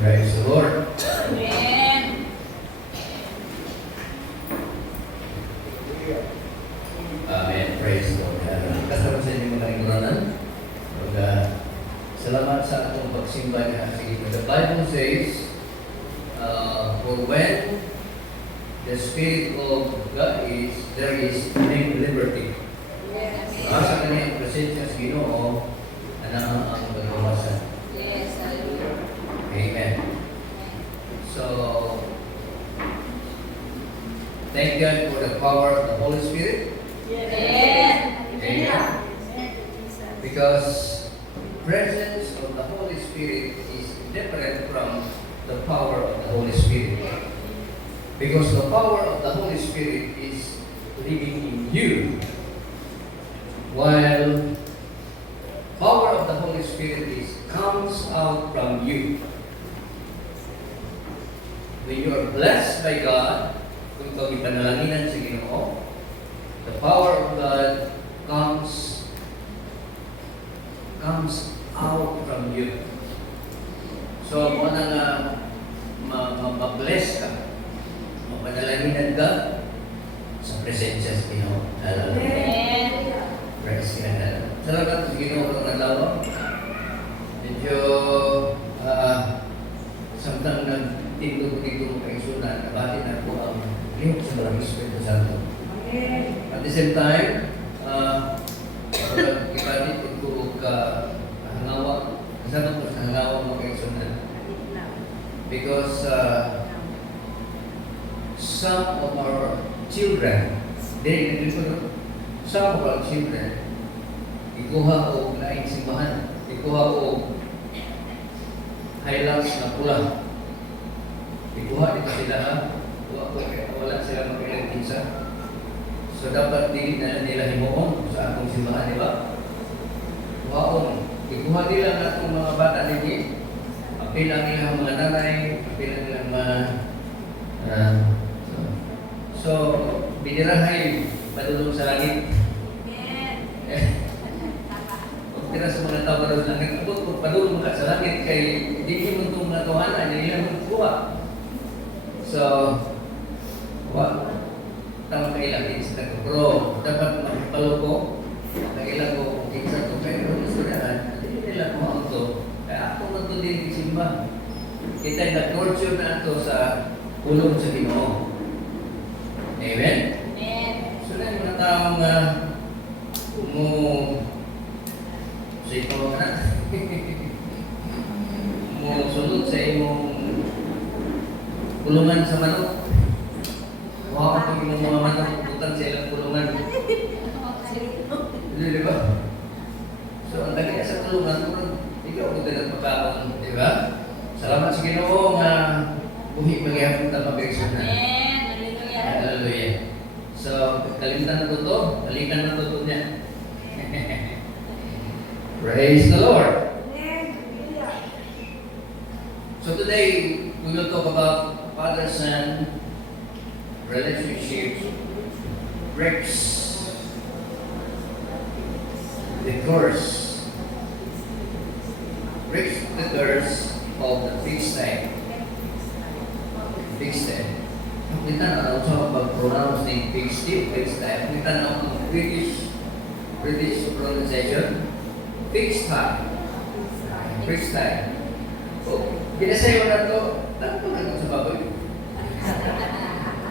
Praise the Lord. Amen. Amen. Praise the Lord. Kasama sa inyo mga ignoranan. Salamat sa atong pagsimba niya. The Bible says, for when the Spirit of God is, there is liberty. Sa kanyang presensya sa Ginoo, ang kagawasan. Yes, hallelujah. Amen. So, thank God for the power of the Holy Spirit. Amen. Amen. Because the presence of the Holy Spirit is different from the power of the Holy Spirit. Because the power of the Holy Spirit is living in you, while power of the Holy Spirit comes out from you. When you are blessed by God, kung ikaw ipanalaginan sa Ginoo, the power of God comes out from you. So, kung na ma-bless ka, mapanalaginan ka sa presensya sa Ginoo. Amen. Praise God. Salamat sa Ginoo ng adlaw. Medyo samtang nagtindog-tindog kay sunan, nabati na po ang lihok sa Maraming Espiritu Santo. At the same time, ibalik ko ka hangawa, kasama ko sa hangawa mo kay sunan. Because some of our children, some of our children, ikuha o laing simbahan, ikuha o highlights na pula. Ikuha dito sila ha, wala sila makilang kinsa. So dapat dili na nila himuon sa akong simbahan, di ba? Ikuha nila na itong mga bata nila. Apil ang ilang mga nanay, apil ang ilang mga so, binirahay padulong sa langit. Tira sa mga tao padulong sa langit. Kung padulong ka sa langit, kay hindi mo itong natuhanan, hindi lang magkuha. So, tama kailang kinsa ko. Bro, dapat makipalo ko. Kailang ko kung kinsa ko. Pero gusto na, hindi nila ko ang to. Kaya ako na ito din simba. Kita'y nag-torture na ito sa ulong sa Ginoo. Amen? Amen. So na yung mga taong sa ito na sunod sa imong kulungan sa manok. Huwag ka itong imong mga manok pupuntan sa ilang kulungan. Di ba? So ang dagay sa kulungan, ikaw ko din pagkaon, di ba? Salamat sa Ginoo nga buhi magyapon ta mag-reaksyon na. Amen. Hallelujah. Hallelujah. So, kalimtan na to, balikan na to niya. Praise the Lord. So today, we will talk about father-son relationship breaks the curse. Breaks the curse of the fixed time. Fixed time. Kita na ako pag-pronounce ng fixed time. Kita na ako ng British pronunciation. Fixed time. Fixed time. So, pinasayo na ito, dapat na ito sa baboy.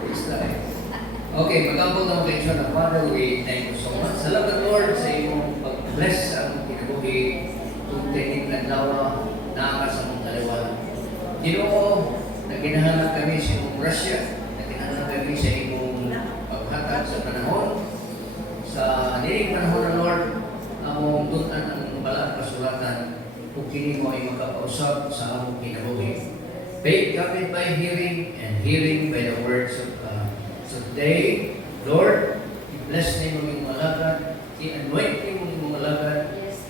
Fixed time. Okay, magkambot na kayo siya na Father, we thank you so much. Salamat Lord sa iyong pag-bless ang kinabuhi, kung tinig ng lawa, naakas sa mong kaliwan. Ginoo, na ginahanap kami sa iyong grasya, na ginahanap kami sa iyong paghatag sa panahon. Sa niling panahon na Lord, among tunan ang balang kasulatan, kung kini mo ay makapausap sa among kinabuhi. Faith coming by hearing, and hearing by the words of God. So today, Lord, bless na yung mga lagad, i-anoint yung mga lagad,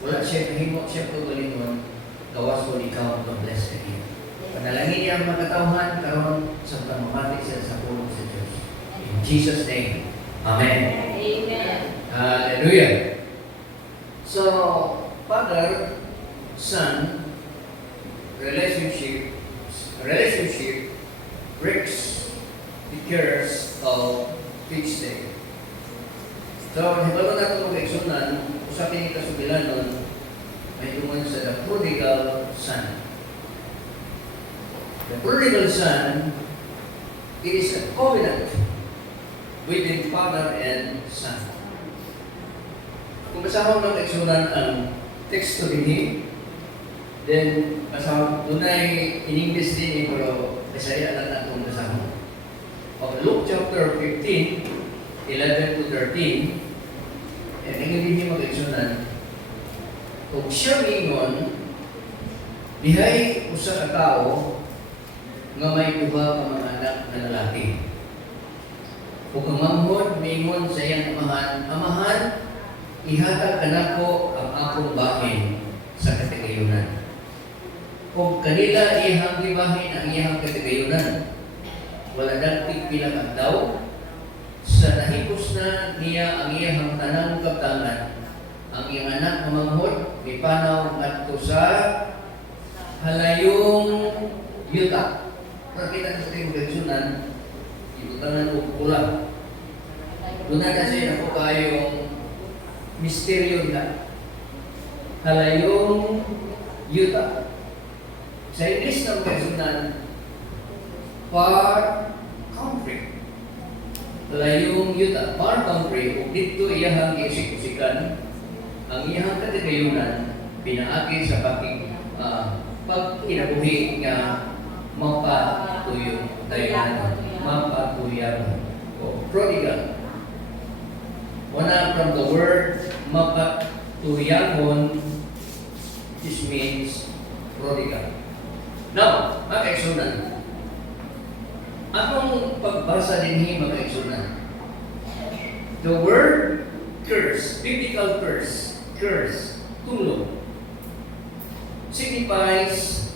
wala siya kahimok siya pagalingon, gawas ko ikaw ang bless again. Panalangin niya ang mga katauhan, karon sa pamamatik siya sa pulong sa Diyos. In Jesus' name, Amen. Amen. Hallelujah. So, Father, Son, relationship breaks the curse of each day. So, hibalo na ito mag-eksunan, usapin ni kasubilanon, may tungkol sa the prodigal son. The prodigal son, it is a covenant between father and son. Kung basahon ng eksunan ang teksto din, then basahon, dunay in English din, pero Bisaya lang na itong basahon. Of Luke chapter 15, 11 to 13, and ang hindi mag-eksunan, kung siya mingon, dihay usa ka tao nga may duha ka mga anak na lalaki. Kung kamamhod, mingon sa iyang amahan, ihatag anak ko ang akong bahin sa katigayunan. Kung kanila iyang gibahin ang iyang katigayunan, wala dagtig pinakagdaw, sa nahipos na niya ang iyang tanang kaptangan, ang iyang anak mamamhod, ipanaw ngadto sa halayong yuta. Pagkita sa tingin gagsunan, ibutangan o pula. Doon na kasi na po kayong misteryo na. Halayong yuta. Sa English ng gagsunan, far country. Halayong yuta, far country, ug dito iyahang isik-usikan, ang iyahang katigayunan, pinaagi sa pag-kinabuhi nga mapatuyong dayon, mapatuyang o prodigal. One from the word mapatuyangon, this means prodigal. Now, mga kaigsunan, atong pagbasa din mga kaigsunan, the word curse, biblical curse, tulong, signifies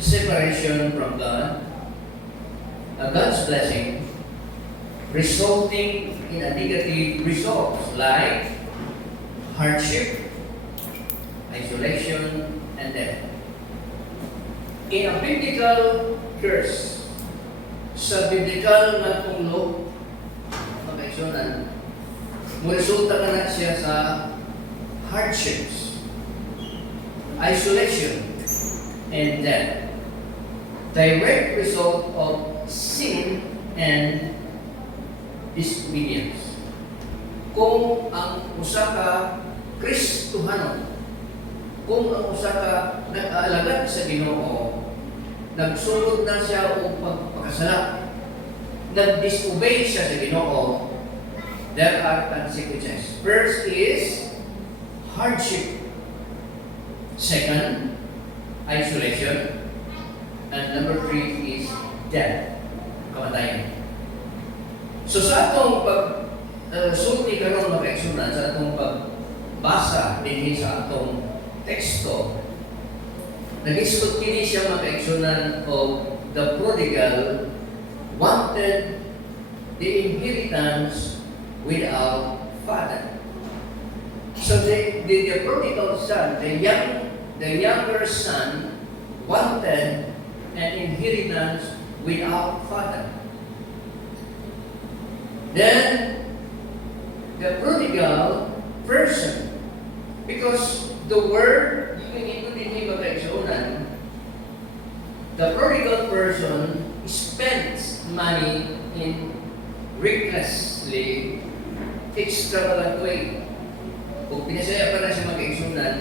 separation from God, God's blessing, resulting in a negative result like hardship, isolation, and death. In a biblical curse, sa biblical na tulong, mga kaigsunan, resulta ka na siya sa hardships, isolation, and death. Direct result of sin and disobedience. Kung ang usa ka Kristohano, kung ang usa ka nag-aalagad sa Ginoo, nagsulod na siya o pagpakasala, nag-disobey siya sa Ginoo, there are consequences. First is hardship. Second, isolation. And number 3 is death, kamatayan. So sa atong sulti karon mga kaigsunan, sa atong pagbasa dinhi sa atong teksto, nag-isgot kini siya mga kaigsunan of the prodigal wanted the inheritance without father. So the prodigal son, the younger son, wanted an inheritance without father. Then the prodigal person, because the word yung ito din yung magkaigsunan, the prodigal person spends money in recklessly, extravagant way. Kung pinasaya pa na siya magkaigsunan,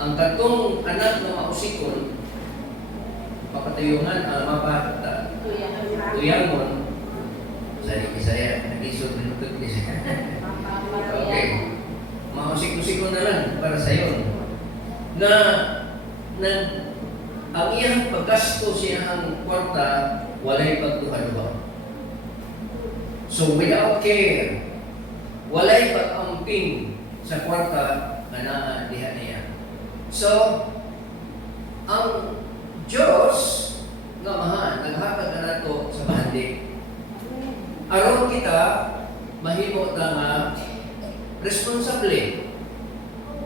ang katong anak ng mausikon, mapatayungan, tuyangon, sa Bisaya, nag-isot rin ito Bisaya. Okay. Mausik-usikon na lang para sa iyo. Na ang iyang paggasto siyang kwarta, walay pagduha-duha. So without care, walay pag-amping sa kwarta na diha niya. So, ang Diyos nga mahal, naghatag na nato sa bahandi. Aron kita, mahimo na nga responsable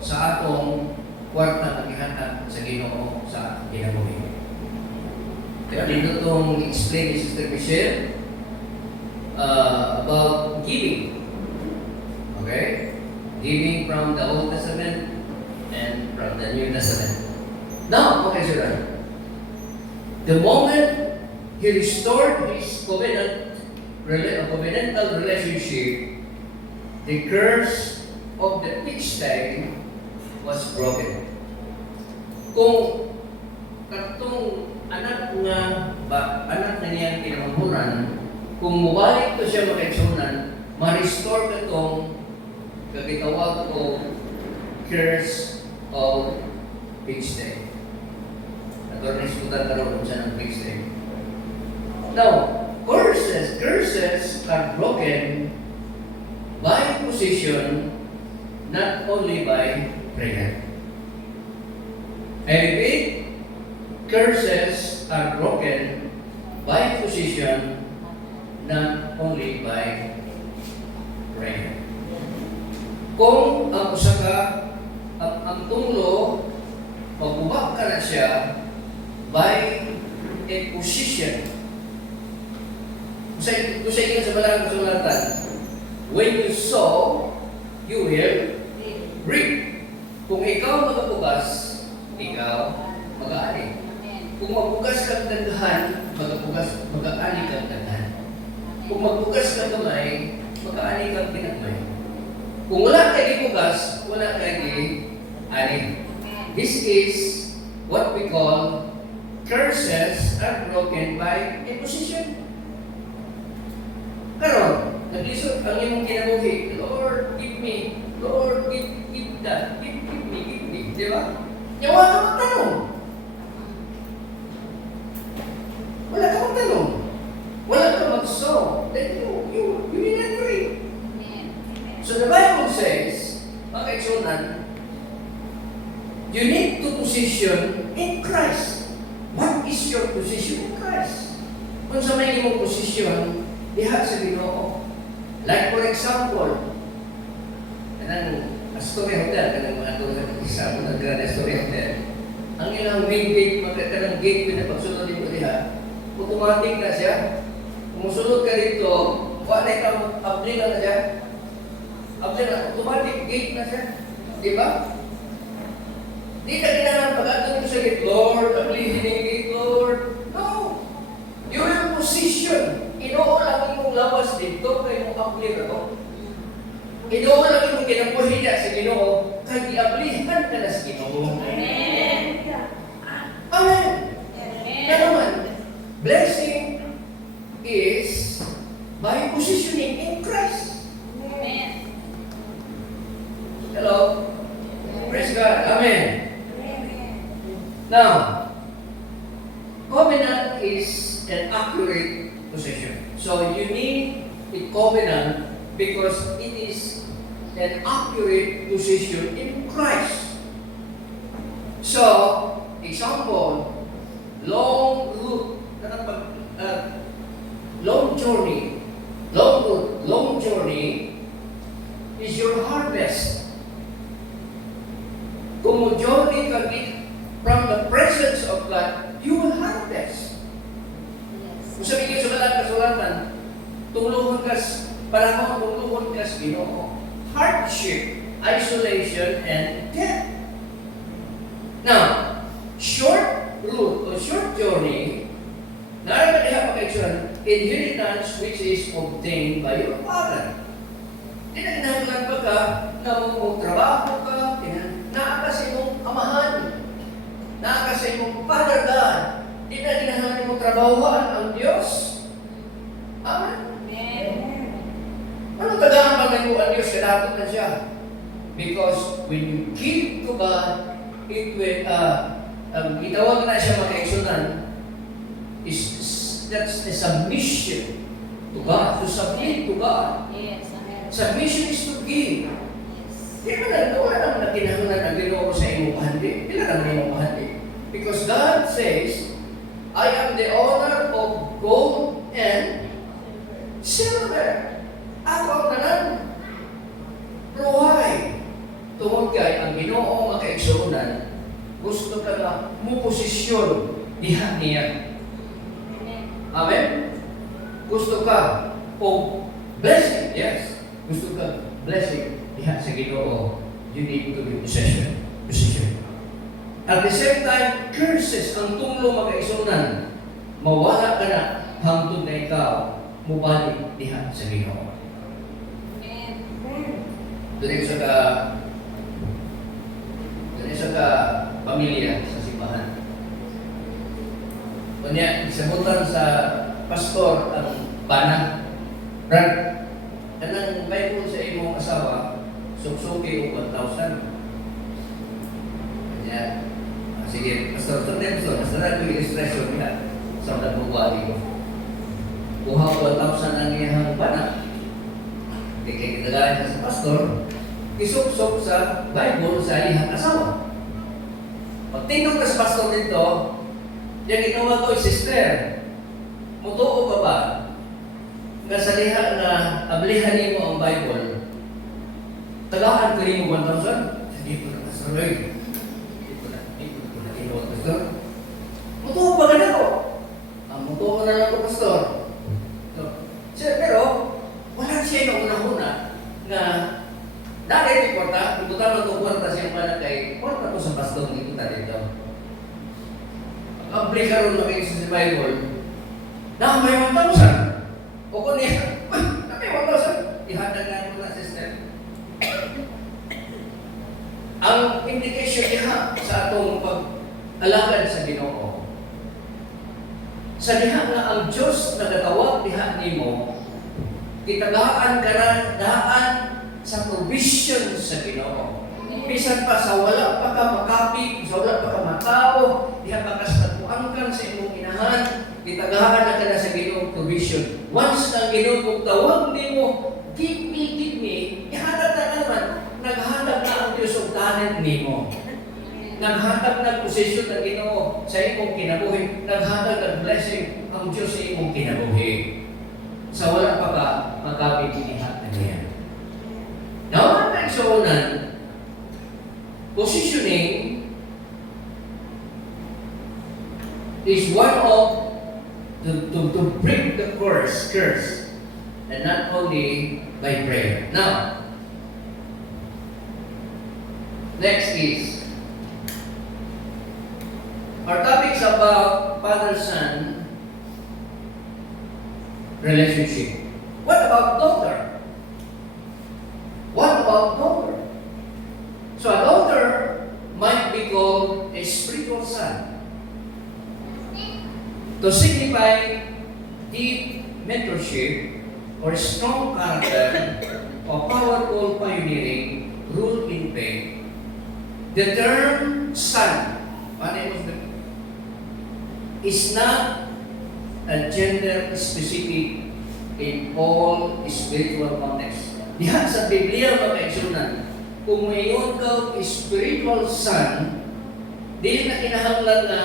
sa atong kwarta na gihatag sa Ginoo sa kinabuhi. Kaya dito itong explain ni Sister Michelle about giving. Okay? Giving from the Old Testament and from the New Testament. Now, okay, sir. The moment he restored his covenantal relationship, the curse of the pigsty was broken. Kung katong anak na niyang kinamanghuran, kung mubalik to siya makaigsunan, ma-restore ka itong kagitawag o curse of pigsty. Natorniskutan ka rin kung siya ng pigsty. Now, curses are broken by position, not only by prayer. I repeat, curses are broken by position, not only by prayer. Kung ang usa ka, ang tunglo, magubak ka na siya by a position. Kung sa inyo sa balang kasulatan, when you sow, you will reap. Kung ikaw magapugas, ikaw mag-aani. Kung magpugas kang daghan, mag-aani kang daghan. Kung magpugas kang gamay, mag-aani kang pinagmay. Kung wala kayo ipugas, wala kayo ani. This is what we call curses are broken by a position. Karon, naglisod ang imong kinabuhi, Lord, give me. Lord, give that. Give me. Di ba? Yawa ka magtanong. Wala ka magtanong. Wala ka mag-sow. Then you will not reap. So the Bible says, mga kaigsunan, you need to position in Christ. What is your position in Christ? Kung sa may imong position, diha sa Ginoo. Like for example, kanang Astoria Hotel, kanang mga tulad isa mo ng Grand Astoria Hotel, ang ilang main gate, kanang gate pinapagsunod dito diha, automatic na siya. Kung musulod ka dito, wala kang update na siya. Update na, automatic gate na siya. Di ba? Di ka kailangan pag-atong sa gate, Lord, ang listening gate, Lord. No! You will position. Inoo lang mong lawas dito, kaya mong update ako. Inoo lang mong kinapuhida sa Ginoo, kaya i-ablihan ka na sa Ginoo. Amen. Amen! Amen. Kaya naman, blessing is by positioning in Christ. Amen. Hello? Praise God. Amen. Now, covenant is an accurate position. So you need a covenant because it is an accurate position in Christ. So, example, long route, long journey is your harvest. Kung mo-journey ka from the presence of God, you will harvest. Kung sabi kayo sa balang kasulatan, tuluhon ka panahon, tuluhon ka sa Ginoo. Hardship, isolation, and death. Now, short route or short journey, naroon diha pa kayo inheritance which is obtained by your father. Di na kinahanglan pa ka na mong trabaho ka, naa ka sa imong amahan, naa ka sa imong Father God. Di na kinahanglan mong trabahoan ang Diyos. Amen. Ano tagaan pag nag ang Diyos, kadakot na siya? Because when you give to God, it will, itawag na siya makaiksunan, that's a submission to God, to submit to God. Yes. Amen. Submission is to give. Yes. Di ba na, wala naman na kinahanglan ang Ginoo sa imong pahandi. Kailan naman imong pahandi? Because God says, I am the owner of gold and silver. Ako ang tanan. Pero why? Tungod kay ang Ginoo makaigsunan, gusto ka nga mo posisyon diha niya. Amen. Amen? Gusto ka o blessing, yes. Gusto ka blessing diha sa Ginoo, you need to be position. At the same time, curses ang tunglo magkaisunan, mawala ka na hangtod na ikaw mubalik diha sa Ginoo. Amen. Doon sa ka pamilya sa simbahan. Kunya, isabutan sa pastor ang bana. Brad, kanang Bible sa imong asawa, suksuki o 1,000. Kanya, sige, pastor, basta na ito illustration niya sa nagbubuhali ko. Kuha ko 1,000 ang iyang bana. Hindi kayo kinagalan sa pastor, isuksok sa Bible sa iyang asawa. Pag tingnan ka sa pastor dito, yung ginawa ko, sister, mutuo ka ba? Nga sa liha na ablihan mo ang Bible, tagaan ko rin mo 1,000? Hindi ko na pastor, hindi ko na ginawa, pastor. Mutuo ba ka na ko? Mutuo na lang ko, pastor. Sir, pero, wala siya yung una-una na dahil kwarta, kung buta mo itong kwarta siyang malagay, kwarta ko sa pastor ng ikuta dito. Ang ablika ron ng sa Bible, na may 1,000. O kung niya, na may 1,000, ihatag na ito na sister. Ang indication niya sa atong pag-alagad sa Ginoo, sa diha nga ang Diyos nagatawag diha nimo, kitagahan ka na daan sa provision sa Ginoo. Bisan pa sa wala pa ka makapig, sa wala pa ka matao, diha pa ka sa tatuangkan sa imong inahan, kitagahan na ka na sa Ginoo provision. Once na Ginoo tawag nimo, give me, ihatag na naman, naghatag na ang Diyos og talent nimo. Naghatag ng posisyon ng Ginoo sa imong kinabuhi, naghatag ng blessing ang Diyos sa imong kinabuhi. Sa wala pa ka makapig inihat na niya. Now, ang nagsuunan, positioning is one of to break the curse, and not only by prayer. Now, next is our topic is about father-son relationship. What about daughter? What about daughter? So a daughter might be called a spiritual son to signify deep mentorship or strong character or powerful pioneering rule in faith. The term son, is not a gender specific in all spiritual contexts. Diha sa Biblia mga kaigsunan, kung mayon ka spiritual son, di na kinahanglan na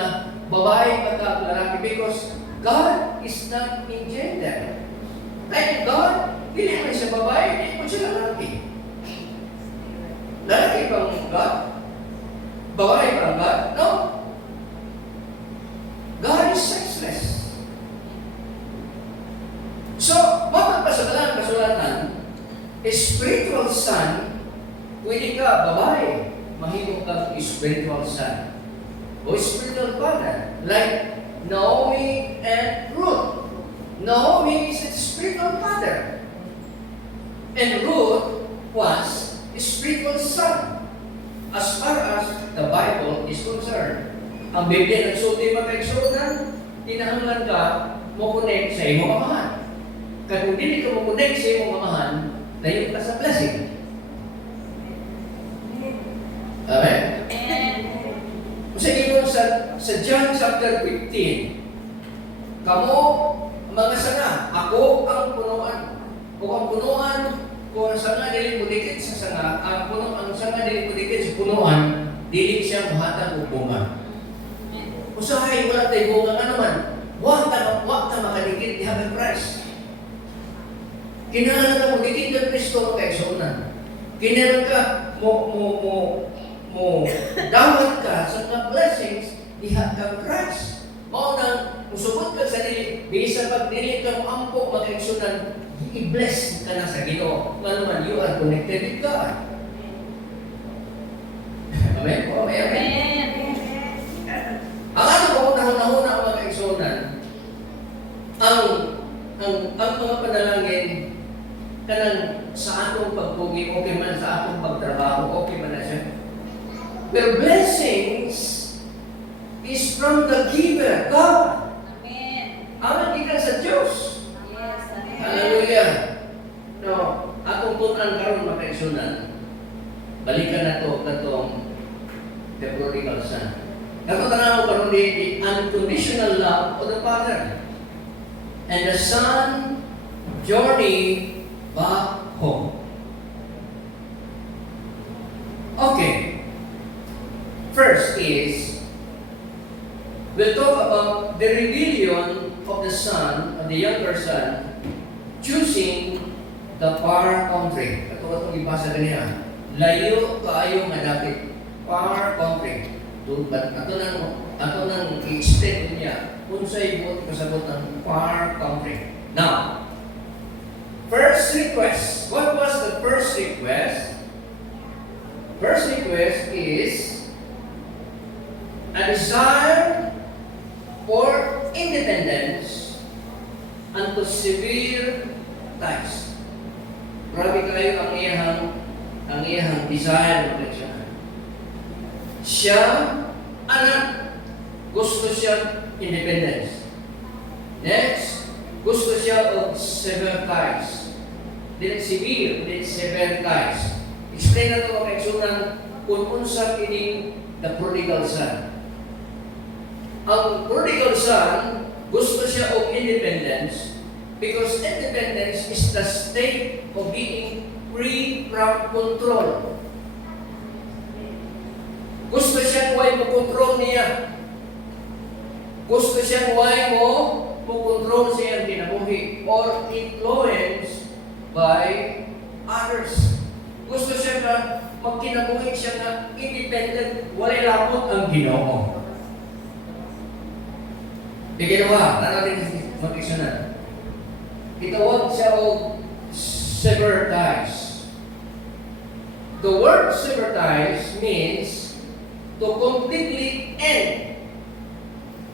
babae pagka lalaki because God is not in gender. Like God, hindi mo siya babae, hindi mo siya lalaki. Lalaki ba ang God? Babae ba ang God? No. God is sexless. So, mapagpasadalan kasulatan, a spiritual son, pwede ka babae, mahimo kang spiritual son. O spiritual father, like Naomi and Ruth. Naomi is a spiritual father. And Ruth was a spiritual son. As far as the Bible is concerned. Ang Biblia nagsulti magkaigsunan, tinahanglan ka mo connect sa imong amahan. Kaya kung hindi ka mo connect sa imong amahan, layo ka sa blessing. Amen? Kasi ito sa John chapter 15, kamo mga sanga, ako ang punuan. Kung ang punuan, kung ang sanga dili mo dikit sa sanga, ang sanga dili mo dikit sa punuan, dili siya muhatag og bunga. Usahay, wala tayo bunga nga naman. Huwag ka makadikit diha kay Christ. Kinahanglan ka mo dikit ng Kristo kay Sonan. Kinahanglan ka mo mo dawat ka sa mga blessings, diha kang Christ. Mao nang musubot ka sa dili, bisa pag dili ka mo ampo makaigsunan, i-bless ka na sa Ginoo. Nga naman, you are connected with God. Amen po, amen. Amen. Ang ano po, nahuna-huna ang mga kaigsunan, ang mga panalangin, kanang sa atong pagpugi, okay man sa atong pagtrabaho, okay man na siya. Pero blessings is from the giver, God. Amen. Amen, gikan sa Diyos. Yes. Amen. Hallelujah. No, atong tunan karon mga kaigsunan, balikan na to katong the prodigal son. Kato tanaw karon di unconditional love of the Father. And the Son journey back home. Okay. First is, we'll talk about the rebellion of the son, of the younger son, choosing the far country. Ito itong ibasa ganyan. Layo kaayo nga dapit. Far country. Ato nang i-extend niya kung sa'y buot kasabot ng far country. Now, first request. What was the first request? First request is a desire for independence and to severe ties. Grabe kayo ang iyahang desire ng Kristiyan. Siya, anak, gusto siya independence. Next, gusto siya of severe ties. Dili severe, dili severe ties. Explain na ito ang kaigsunan kung unsa kining the prodigal son. Ang prodigal son, gusto siya of independence because independence is the state of being free from control. Gusto siya huwag mo control niya. Gusto siya huwag mo control siya ang kinabuhi or influenced by others. Gusto siya na magkinabuhi siya na independent, wala lamot ang Ginoo. Di ginawa, natin mag-isonan. Itawag siya o sever ties. The word sever ties means to completely end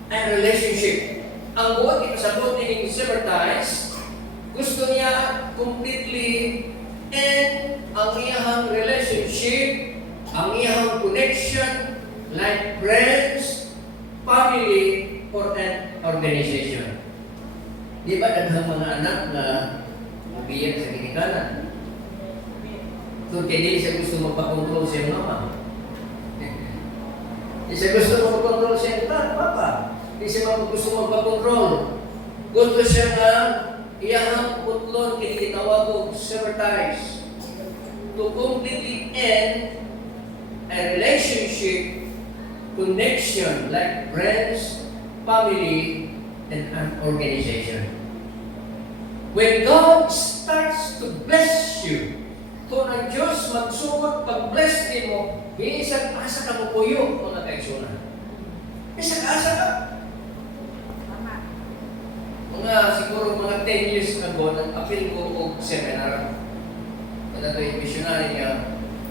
a relationship. Ang buwan ipasabot ng sever ties, gusto niya completely end ang iyahang relationship, ang iyahang connection, like friends, family, or an organization. Di ba daghang mga anak na mabiyak sa ginikanan? Kung hindi siya gusto magpakontrol sa iyong mama. Hindi siya gusto magpakontrol sa iyong papa. Hindi siya gusto magpakontrol. Gusto siya na iyahang putlon kinitawag o sever ties to completely end a relationship, connection like friends, family, and an organization. When God starts to bless you, kung ang Diyos magsugod pag-bless din mo, isang asa ka mo puyo, mga kaigsunan. Isang asa ka. Mga siguro mga 10 years ago, nag-appeal ko og seminar. Kada ito yung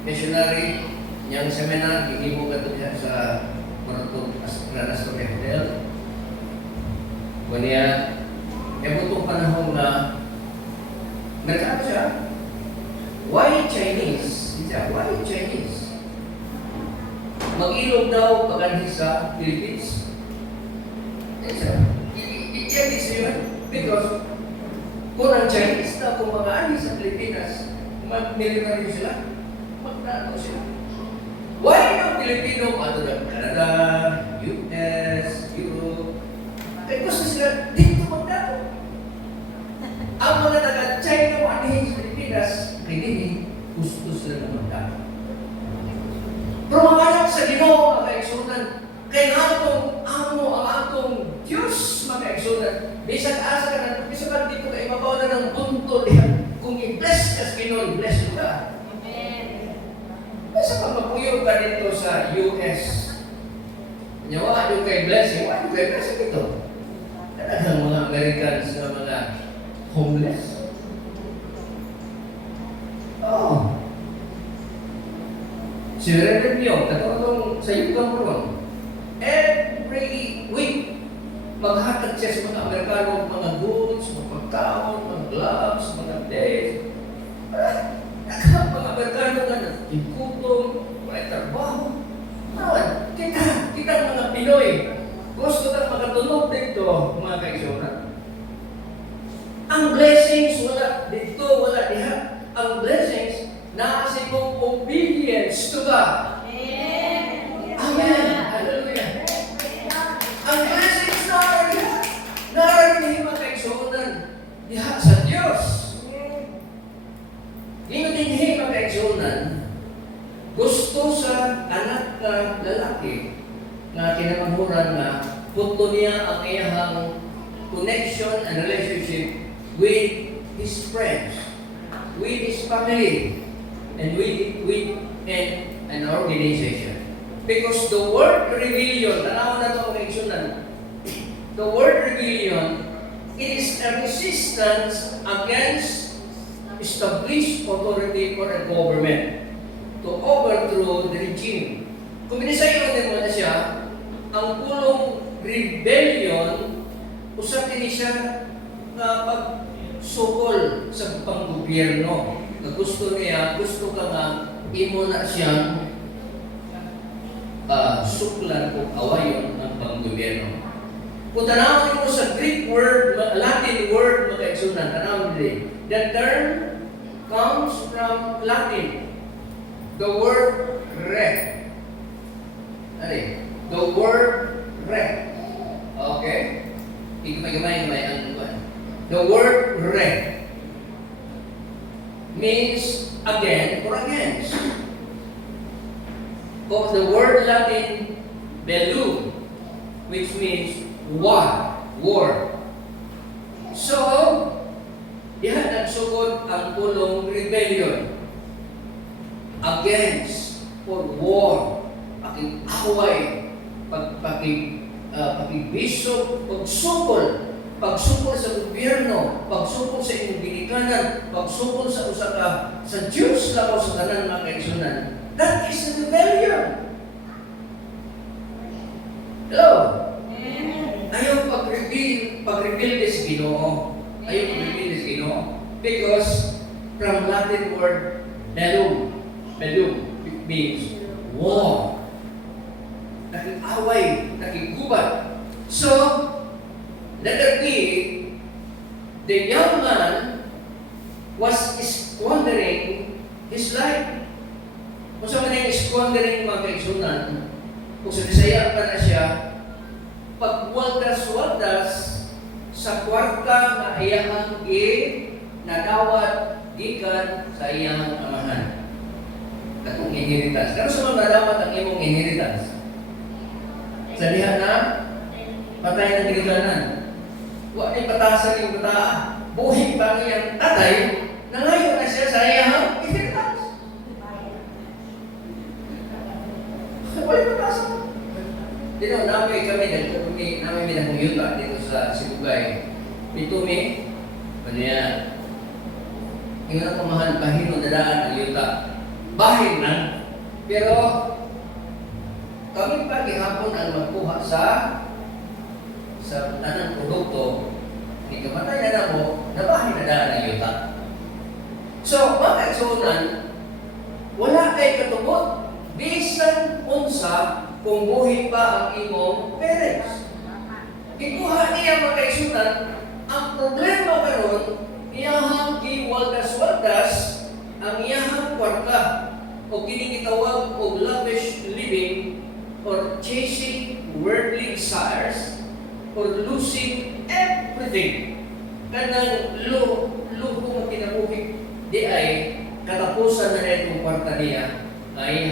missionary niyang seminar, hindi mo ka ito niya sa Maratong Astronaut Hotel. Kanya, ebutong panahon na nagkano siya, why Chinese? Siya, why Chinese? Mag-ilog daw pag-anhi sa Philippines. Iyan yun. Because kung ang Chinese na kung mag-anhi sa Pilipinas, mag-military sila, mag-nato sila. Why ang Pilipino? Ato na Canada, US, Europe. Kaya gusto sila dito mag-nato. Ang mga taga-China o anihin sa Pilipinas, hindi gusto sila na mag-nato. Pero mga anak sa Ginoo, mga kaigsunan, kaya atong amo ang atong Diyos, mga kaigsunan, bisag asa ka na, bisag ka dito ka ibabaw na ng punto diyan. Kung i-bless ka sa Ginoo, i-bless mo ka. Amen. Bless sa pagpapuyo ka dito sa US, nyawa yung kay blessing, wala yung kay blessing ito. Talagang mga Americans na mga homeless. Oh. Si Reverend Yo, katulong sa Yukon Ron, every week, maghatag siya sa mga Amerikano, mga goods, mga pagkaon, mga gloves, mga days. Mga Amerikano na nagtikutom, may trabaho. Kita mga Pinoy, gusto kang makatunog dito, mga kaisunan. Ang blessings wala dito, wala diha. Ang blessings nasa mong obedience to God. Amen. Hallelujah. Ang blessings nararin mga kaisunan diha sa Diyos. Hindi mga kaisunan, gusto sa anak na lalaki na kinamahuran na puto niya ang iyang connection and relationship with his friends, with his family, and with an organization. Because the word rebellion, tanaw na ito ang kaisunan, the word rebellion, it is a resistance against established authority or a government to overthrow the regime. Kung binisayon din mo na siya, ang pulong rebellion, usap din siya na pagsukol sa panggobyerno. Na gusto ka nga, imo na siyang suklan o awayon ng panggobyerno. Kung tanawin mo sa Greek word, Latin word, mga kaisunan, tanawin din. The term comes from Latin. The word re. The word re. Okay? Gamay ang buwan. The word re means again or against. Of the word Latin bellu, which means war. So, diha nagsugod ang pulong rebellion against or war, away, pagbisog, pagsukol sa gobyerno, pagsukol sa inyong ginikanan, pagsukol sa sa Diyos lang o sa tanan mga kaisunan. That is a rebellion. Hello? Ayaw pag-rebel sa Ginoo. Ayaw pag-rebel sa Ginoo. Because from Latin word, bellum, it means war. Nakikaway, nakikubat. So, letter B, the young man was squandering his life. Kung saan man yung squandering mga kaisunan, kung sa Bisaya pa na siya, pagwaldas-waldas sa kwarta na iyahang nadawat gikan sa iyang amahan. Katong inheritance. Kano sa mga nadawat ang imong inheritance? Sa diha na patay na ginikanan. Wa ay patasan yung bata. Buhay pa niyang tatay, nangayon na siya sa iyang inheritance. Wala patasan. Dito, namin minang yuta dito sa Sibugay. Ito kanya, yung na pamahal, bahino dadaan ang yuta. Bahin na. Pero, kami pa gihapon ang magkuha sa tanang produkto, hindi kamatay na na mo, nabahin na daan ang yuta. So, mga kaisunan, wala kay katubot, bisan unsa kung buhay pa ang imong parents. Ikuha niya mga kaisunan, ang problema karon, iyahang giwaldas-waldas ang iyahang kwarta o ginikitawag o lavish living or chasing worldly desires or losing everything. Kanang luho mo kinabuhi, di ay katapusan na rin itong kwarta niya ay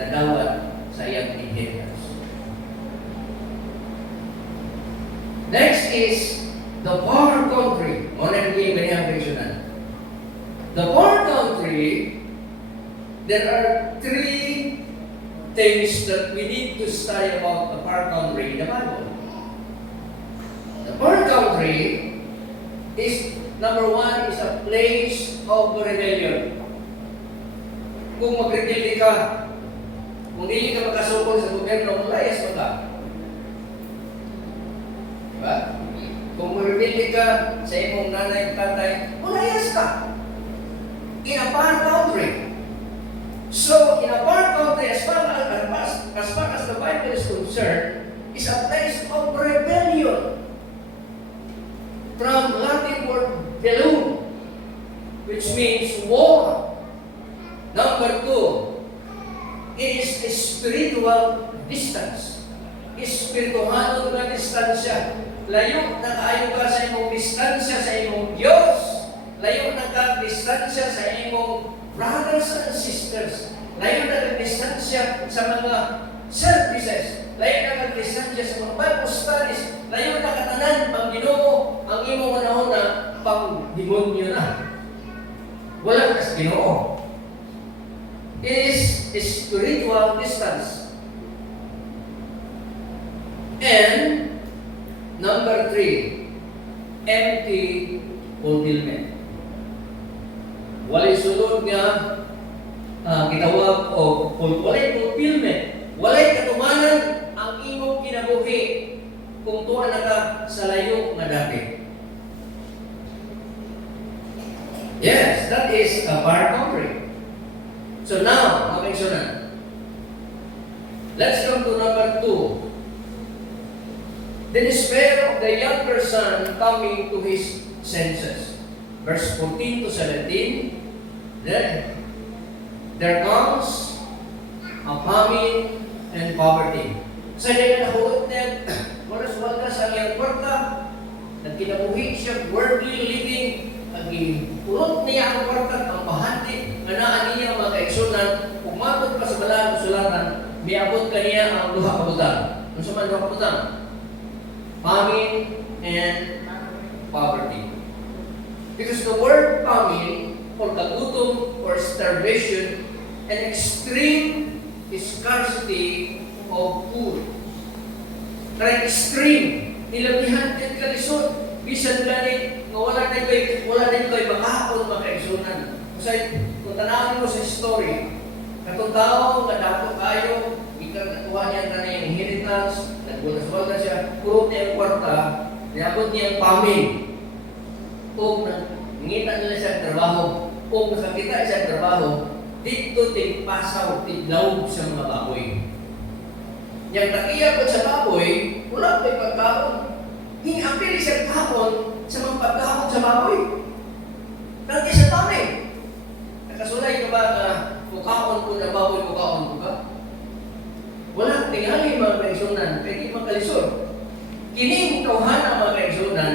nadawat sa iyang inheritance. Next is the poor country. Muna yung ganyan versionan. The poor country, there are three things that we need to study about the far country in the Bible. The far country is, number one, is a place of rebellion. Kung magrebelde ka, kung hindi ka makasukol sa gobyerno, malayas mo ka. Diba? Kung magrebelde ka sa imong nanay at tatay, malayas ka. In a far country. So, in a far country, as far as the Bible is concerned, is a place of rebellion. From Latin word belum, which means war. Number two, it is a spiritual distance. Espirituhanong na distansya. Layo na kaayo ka sa imong distansya sa imong Diyos. Layo na ka distansya sa imong brothers and sisters. Layo na ka distansya sa mga services. Layo na ka distansya sa mga Bible studies. Layo na katanan pang Ginoo ang imong manahon na pang demonyo na. Wala ka sa Ginoo. It is a spiritual distance. And number three, empty fulfillment. Walay sulod nga gitawag o walay fulfillment. Walay katumanan ang imong kinabuhi kung tuwa na ka sa layo nga dati. Yes, that is a far country. So now, mga kaibigan, let's come to number two. The despair of the younger son coming to his senses. Verse 14 to 17. Then there comes a famine and poverty. Sa niya nahulog niya, walas-walas ang iyang kwarta, nagkinabuhi siya, worldly living, nagpulot niya ang kwarta, ang bahati, anaan niya mga kaigsunan, umabot pa sa balang sulatan, miabot kaniya ang duha kabutang. Ano sa man duha kabutang? Famine and poverty. Because the word famine, or kagutom, or starvation, an extreme scarcity of food. Kaya extreme, nilabihan din kalisod. Bisan ganit, wala din kayo makahapon makaigsunan. Kasi kung tanawin mo sa story, katong tao, kadako kayo, ikaw nakuha niya na yung inheritance, nagbulas-bulas siya, puro niya ang kwarta, niabot niya ang famine. O ngita nila siya ang trabaho, o nakakita siya ang trabaho, dito tigpasaw, tiglawog sa mga baboy. Yang nakiya ko sa baboy, wala ko'y pagkaon. Hingapili siya kahapon sa mga pagkaon sa baboy. Nanti sa tami. Nakasulay ka ba na mukaon ko na baboy, mukaon ko ka? Wala tingali mga kaigsunan, pwede magkalisod. Kining kauhana mga kaigsunan,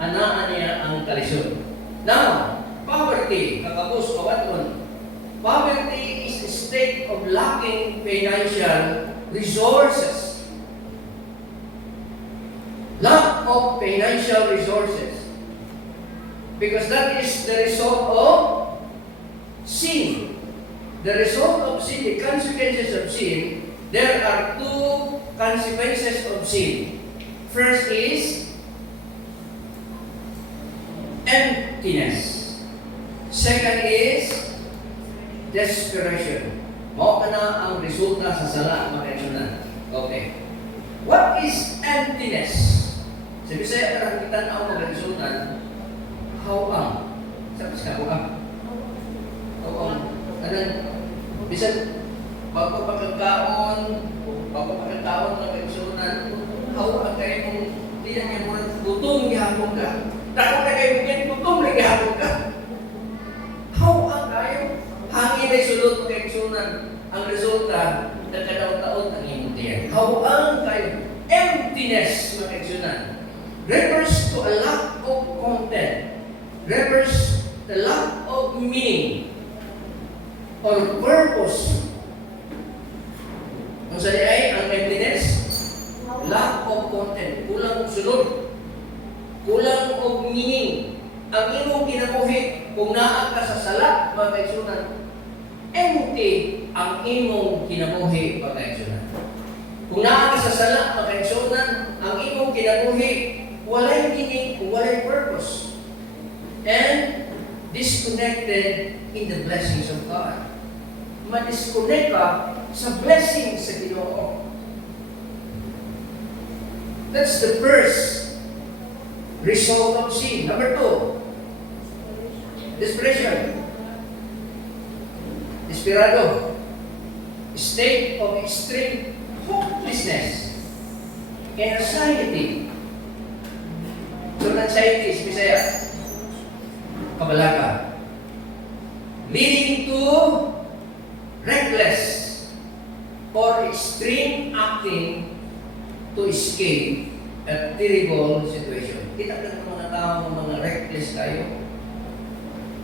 anaan niya ang kalisod. Now, poverty, kakabus, kawaton. Poverty is a state of lacking financial resources. Lack of financial resources. Because that is the result of sin. The result of sin, the consequences of sin, there are two consequences of sin. First is emptiness. Second is desperation. Mao ka na ang resulta sa sala, mga kaigsunan. Okay. What is emptiness? Sa Bisaya ka nakikita na ang mga kaigsunan, hawang. Sabi siya, hawang. Hawang. Anong, bisan, pagpapagkaon ng kaigsunan, hawang kayo kung di na niya muna tutong gihapon ka. Dako na kayo yan, tutong na gihapon ka. Hawang kayo. Hangin ay sulod kaigsunan. Ang resulta, nagkadaon-taon ang imong tiyan. Hawaan kayo. Emptiness, mga kaigsunan. Refers to a lack of content. Refers the lack of meaning or purpose. Kung saan ay ang emptiness, lack of content. Kulang sulod. Kulang of meaning. Ang imong kinabuhi, kung naa ka sa sala, mga kaigsunan, empty ang imong kinabuhi pagkaigsunan. Kung naa ka sa sala pagkaigsunan, ang imong kinabuhi walay meaning, walay purpose. And disconnected in the blessings of God. Ma-disconnect ka sa blessings sa Ginoo. That's the first result of sin. Number 2, desperation. Desperado. State of extreme hopelessness and anxiety. So, anxiety is Bisaya. Kabalaka. Leading to reckless or extreme acting to escape a terrible situation. Kita ka ng mga tao ng mga reckless kayo.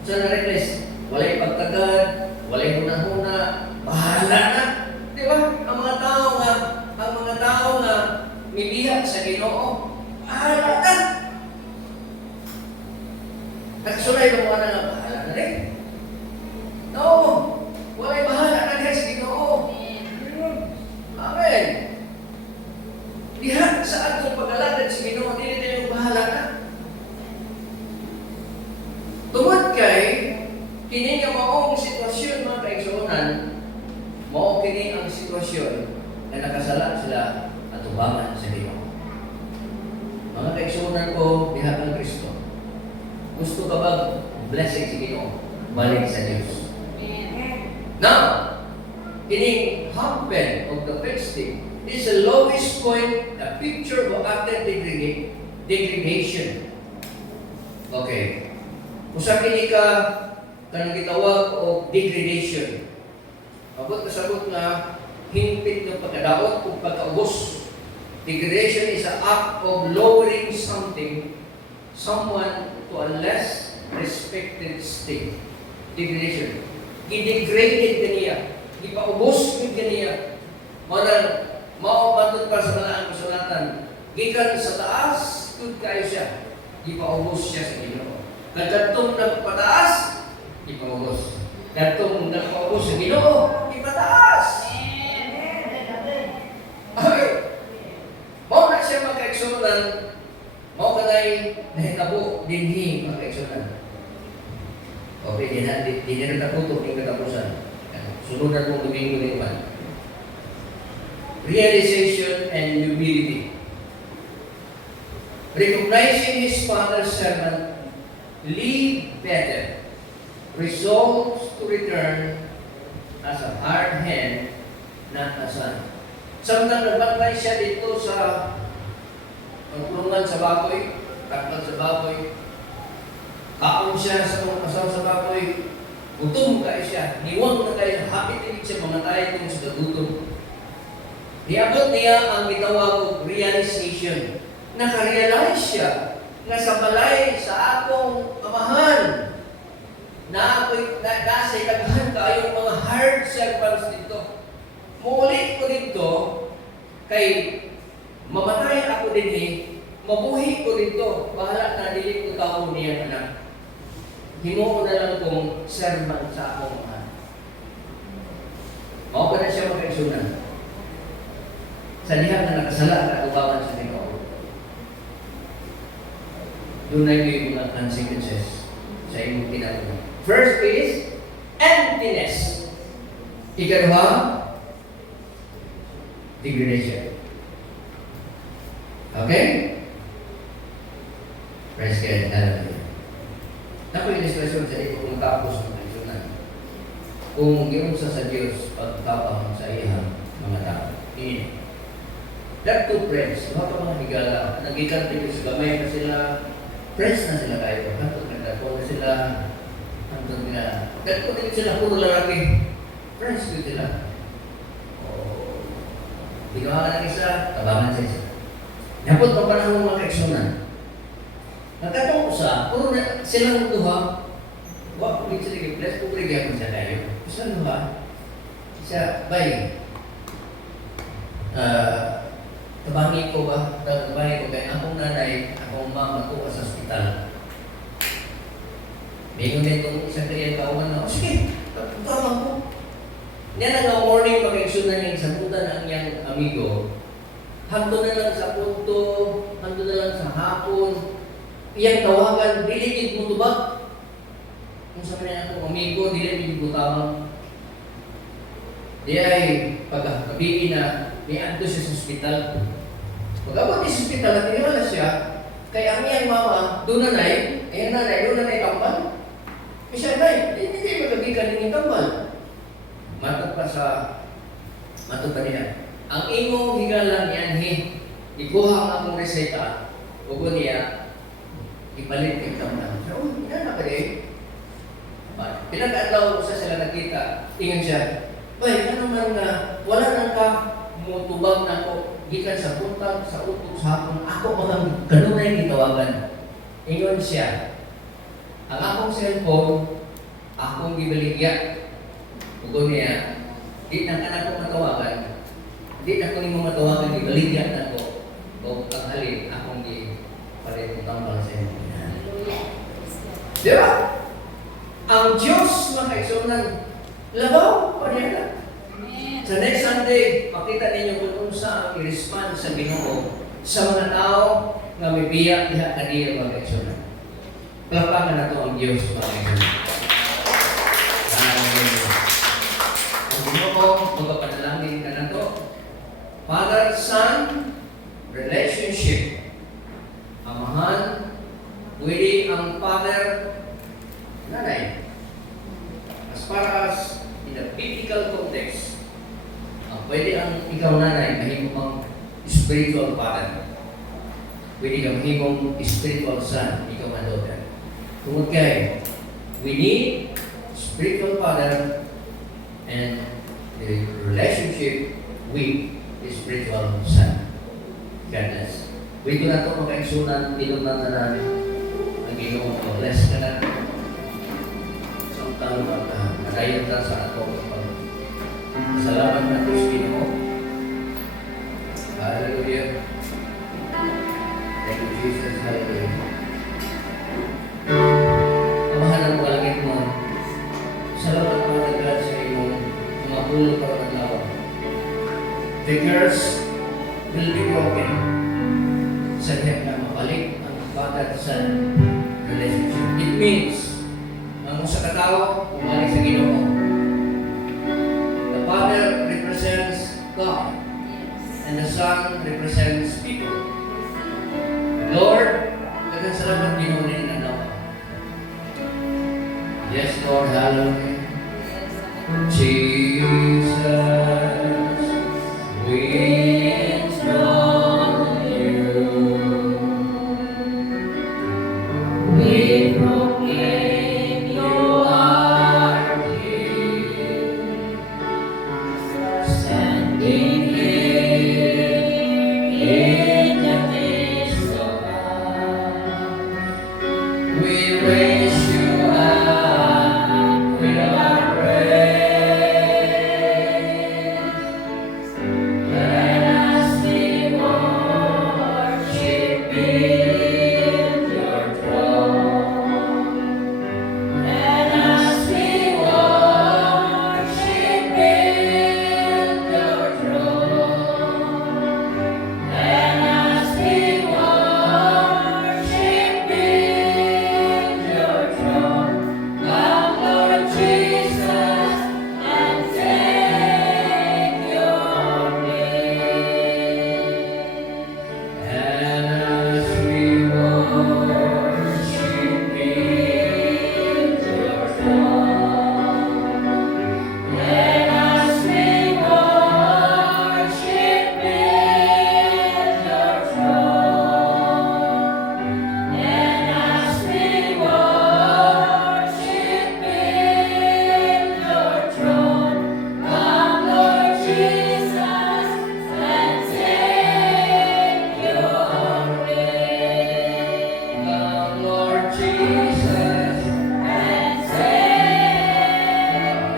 So na reckless, walay pagtagad, walay huna-huna, bahala na. Di ba? Ang mga tao nga mibihag sa Ginoo, bahala na. Nakasulay ng mga nga, bahala na rin. No, walay bahala na rin sa Ginoo. Amen. Diha sa atong pag-alagad sa Ginoo, dili tayo bahala na. Tungod kay kini nga maong sitwasyon mga kaigsuonan, mao kini ang sitwasyon na nakasala sila at tubangan sa Ginoo. Mga kaigsuonan ko, diha ng Kristo. Gusto ka ba blessing sa Ginoo? Balik sa Diyos. Now, kining humpen of the fixed is the lowest point, a picture of utter degradation. Okay. Usa kini ka kanang gitawag og degradation. Abot kasabot nga hingpit ng pagkadaot ug pagkaubos. Degradation is an act of lowering someone to a less respected state. Degradation. Gidegraded kaniya. Gipaubos gid kaniya. Mao matod para sa mga kasulatan. Gikan sa taas, tud kayo siya. Gipaubos siya sa Ginoo. Kadtong nagpataas, ipaubos. Kadtong nagpaubos sa Ginoo, ipataas. Okay. Mao na siya magkaigsunan, mao kanay nahitabo dinhi magkaigsunan. Okay, di na nagtaputok yung katapusan. Sunod na kong domingo na iman. Realization and humility. Recognizing his father's servant, live better, resolves to return as a hard hand, not a son. Samtang nagbantay siya dito sa pagkulungan sa baboy, takpan sa baboy, kaon siya sa mga kasal sa baboy, gutom kayo siya, niwag na kayo, hapit din siya mamatay kung sa gutom. Niabot niya ang gitawag realization. Nakarealize siya na sa balay sa akong amahan na nasa ikaghan kayong mga hard servants dito. Muulit ko dito kay mamatay ako din mabuhi ko dito. Bahala na dili ko tao niya anak. Himo ko na lang kong servant sa akong amahan. Mao pa na siya magkaigsunan. Sa diha na nakasala na ubawan sa Ginoo. Doon na yung mga consequences sa imong kinabuhi. First is emptiness. Ikaduha, degradation. Okay? Praise God. Hallelujah. Naku yung expression sa ito kung tapos ng kaisunan. Kung giunsa sa Diyos pagtapang sa iyang mga tao. Ini. That two friends, mga mga higala, nagikan dito sa gamay na sila, friends na sila kayo, hantong nagdako na sila, hantong nila, dagko din sila, puro lalaki, friends din sila. Ginawa ka ng isa, tabangan sa isa. Napot pa panahon mga kaigsunan. Nagkatong usa, puro na silang duha, wak ko din sila bless, kung rigyan mo siya tayo. Isa duha, siya, bay, tabangi ko ba? Tabangi ko kaya akong nanay, akong mama ko sa ospital. May ngunit itong isang kaya kauman na, sige, tama ko. Niya nga morning pag-aksyonan niya sa punta ng iyang amigo, hangtod na lang sa punto, hangtod na lang sa hapon, iyang tawagan, diligid mo ba? Kung sa kanya akong amigo, diligid mo tawag. Di ay pagkakabiin na nianto siya sa ospital. Pag-abot niya sa ospital, natinala siya, kaya ang iyang mama, doon nanay, doon nanay tambal. E siya, nay, hindi magagikan ng tambal. Matod pa niya. Ang imong higalan yan, ikuha ang akong reseta, ugo niya, ipalit kay tambal. So, yan na pa rin. Pinag-adlaw ko sa sila nakita, tingin siya, ay, ano man nga, wala nang ka mutubag na ako, gikan sa puntag, sa utok, sa hapon, ako bang ganun na yung gitawagan. Ingon siya, ang akong cellphone, akong gibaligya. Ugo niya, di na ka na ko matawagan, di na ko ni mo matawagan, gibaligya na ko, o tanghali, akong palit tambal sa inyo. Di ba? Ang Diyos, mga kaisunan, labaw pa niya. Sa next Sunday, makita ninyo kung sa ang i-respond sa Ginoo sa mga tao nga may biyak diha kaniya mga kaisunan. Palapakan na ito ang Diyos, mga kaisunan. Ang Ginoo, magpapanalangin ka na ito. Father-Son relationship. Amahan, pwede ang Father, nanay. As far as in the biblical context, pwede ang ikaw nanay, mahimong ang spiritual father. Pwede kang mahimong spiritual son, ikaw ang daughter. Tungkol kay, we need spiritual father and the relationship with the spiritual son. God bless. Wait ko na ito mga kaigsunan, tinunan na namin ang Ginoo. Bless ka na. Isang taon ba? Nadayon ka sa ato. Salamat na Diyos Ginoo. Hallelujah. Thank you, Jesus. Hallelujah. Amahan ang langit mo. Salamat mga God sa iyong mga ulo para maglawa. The curse will be broken. Sa diyan na mabalik ang Father-Son relationship. It means, ang sa katao, umalik sa Ginoo. The Father represents God, and the Son represents people. Lord, daghang salamat Ginoo rin ang nawa. Yes, Lord, hallelujah. Jesus, we enthrone you. We proclaim you are King, standing here in the midst of us. We raise you up with our praise. Let us be worship in your throne. Let us be worship in your throne. Let us be worship in your throne. Come, Lord Jesus, and take your place. And as we worship in your throne, let us be worship in your throne. Let us be worship in your throne. Come, Lord Jesus, and take your place. Come, Lord Jesus, and take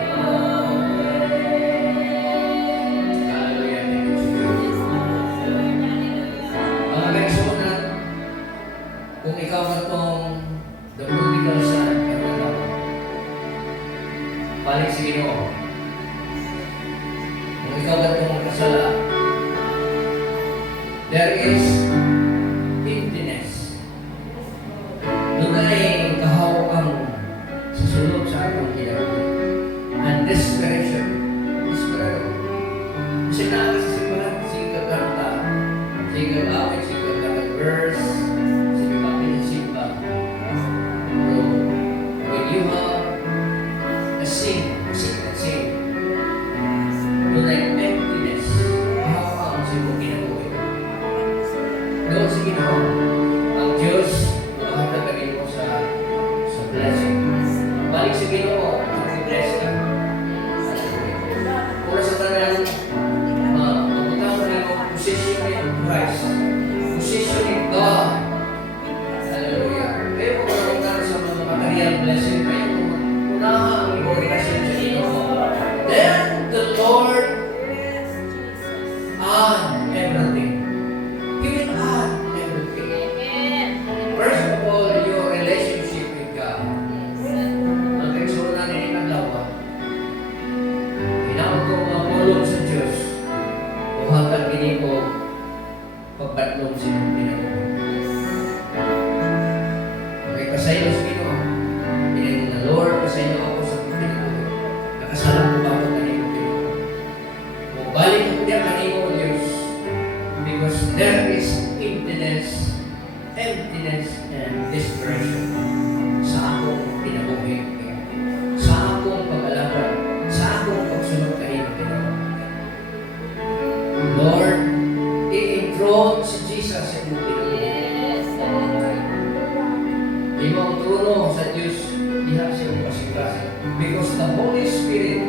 your place. Hallelujah. Thank you, Jesus. Mga kaigsunan, kung ikaw na itong the prodigal son, balik sa Ginoo. there is emptiness. Doon ay kahawang sa sulod sa atong kinabuhi. And desperation. Desperado. Kasi na sa simbahan, sige kanta, sige awit, sige kanta verse, sige kapit sa simba. So, when you have a sing, doon ay emptiness. Kahawang sa iyong kinabuhi. Doon sa Ginoo, ang Diyos, makakatagin mo sa blessing. Balik sa Ginoo, bless ka. Una sa tanan, mabuta mo rin ang position in Christ. Position in God. Hallelujah. Kaya kung mabuta sa mga material blessing, kaya kung unahan ang iyong relasyon sa Ginoo, then the Lord add everything. He will add everything. Amen. First of all, your relationship with God. Ang kaigsunan ni Naglawa, hinamot ko mapulong sa Diyos, buhatag gini ko pagbatlong sa inyong ginagawa. Okay, pasayo sa Ginoo. Pinag na Lord, pasayo ako sa ginagawa. Nakasalang ko ba ako kanino Ginoo? Balik ako niya kanino Diyos. Because there is emptiness and desperation sa akong kinabuhi, sa akong pag-alaga, sa akong pagsunod kanino Ginoo. Lord, i-enthrone si Jesus sa iyong kinabuhi. Yes, Lord. Limang trono sa Diyos, diha siya ang pasiglasan. Because the Holy Spirit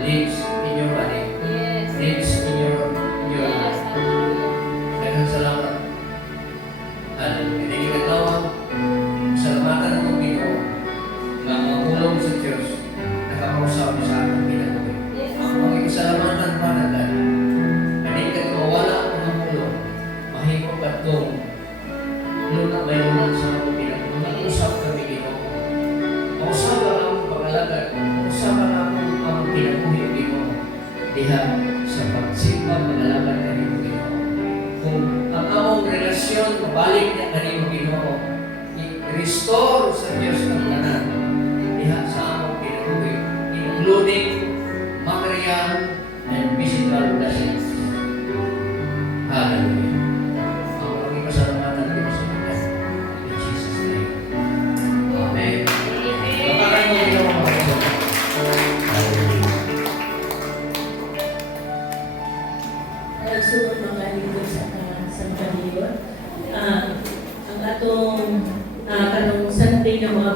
lives in your body, Yes. lives in your Yes, life. hallelujah. Daghang salamat. Hallelujah. Hindi nagtawa. Salamatan ng Ginoo na mapulong sa Diyos nakakausap sa ating kinabuhi. Yes. Ang ikasalamatan pa na dahil hindi ka mawala ang mapulong. Mahimong ka itong luna may luna sa ating kinabuhi. Mag-usap kami Ginoo. Mausapan ang pag-alagad. Mausapan ang kinabuhi Ginoo. Diha sa pagsimba pag-alagad kanino Ginoo. Kung ang among relasyon mabalik niya kanino Ginoo, i-restore sa Diyos ang tanan diha sa among kinabuhi, including material and physical blessings. Hallelujah. Ang aming pasalamatan din sa Diyos. In Jesus' name. Amen. Lapakan mo Ginoo mga kapatid. Hallelujah. Nagsuot mga linggo sa Panginoon. Ang atong kanong Sunday na mga